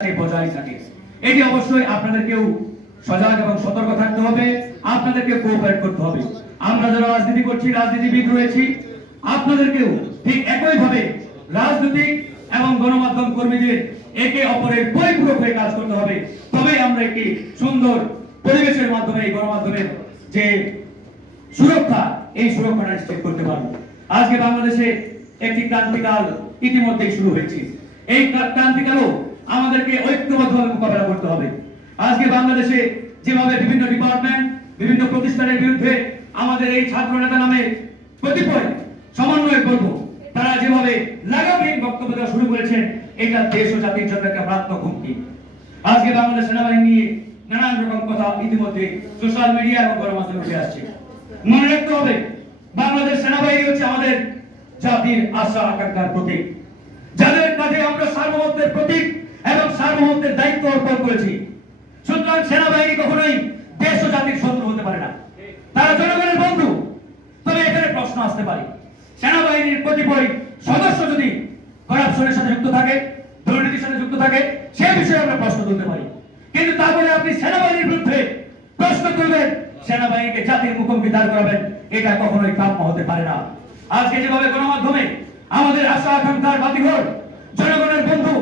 বজায় থাকে। এটি অবশ্যই আপনাদেরকেও সজাগ এবং সতর্ক থাকতে হবে আপনাদেরকে কোঅপারেট করতে হবে। আমরা যারা রাজনীতি করছি, রাজনীতিবিদ রয়েছি, আপনাদেরকেও ঠিক একইভাবে রাজনৈতিক এবং গণমাধ্যম কর্মীদের একে অপরের পরিপূরক হয়ে কাজ করতে হবে। তবেই আমরা একটি সুন্দর পরিবেশের মাধ্যমে, এই গণমাধ্যমের যে সুরক্ষা, এই সুরক্ষাটা নিশ্চিত করতে পারব। আজকে বাংলাদেশে একটি ক্রান্তিকাল ইতিমধ্যেই শুরু হয়েছে। এই ক্রান্তিকালও আমাদেরকে ঐক্যবদ্ধভাবে মোকাবেলা করতে হবে। আজকে বাংলাদেশে যেভাবে বিভিন্ন ডিপার্টমেন্ট, বিভিন্ন প্রতিষ্ঠানের বিরুদ্ধে আমাদের এই ছাত্র নেতা নামে কতিপয় সমন্বয় করব, তারা যেভাবে লাগামহীন বক্তব্য দেওয়া শুরু করেছেন, এটা দেশ ও জাতির জন্য একটা মারাত্মক হুমকি। আজকে বাংলাদেশ সেনাবাহিনী নিয়ে নানান রকম কথা ইতিমধ্যে সোশ্যাল মিডিয়া এবং গণমাধ্যমে উঠে আসছে। মনে রাখতে হবে, বাংলাদেশ সেনাবাহিনী হচ্ছে আমাদের জাতির আশা, আকাঙ্ক্ষার প্রতীক। যাদের কাঁধে আমরা সার্বভৌমত্বের প্রতীক এবং সার্বভৌমত্বের দায়িত্ব অর্পণ করেছি। সুতরাং সেনাবাহিনী কখনোই দেশ ও জাতির শত্রু হতে পারে না। তারা জনগণের বন্ধু। তবে এখানে প্রশ্ন আসতে পারে। সেনাবাহিনীর কতিপয় সদস্য যদি করাপশনের সাথে যুক্ত থাকে, দুর্নীতির সাথে যুক্ত থাকে, সে বিষয়ে আমরা প্রশ্ন তুলতে পারি। কিন্তু তারপরে আপনি সেনাবাহিনীর বিরুদ্ধে প্রশ্ন তুলবেন, সেনাবাহিনীকে জাতির মুখোমুখি দাঁড় করাবেন, এটা কখনোই কাম্য হতে পারে না। আজকে যেভাবে গণমাধ্যমে আমাদের আশা আকাঙ্ক্ষার বাতিঘর, জনগণের বন্ধু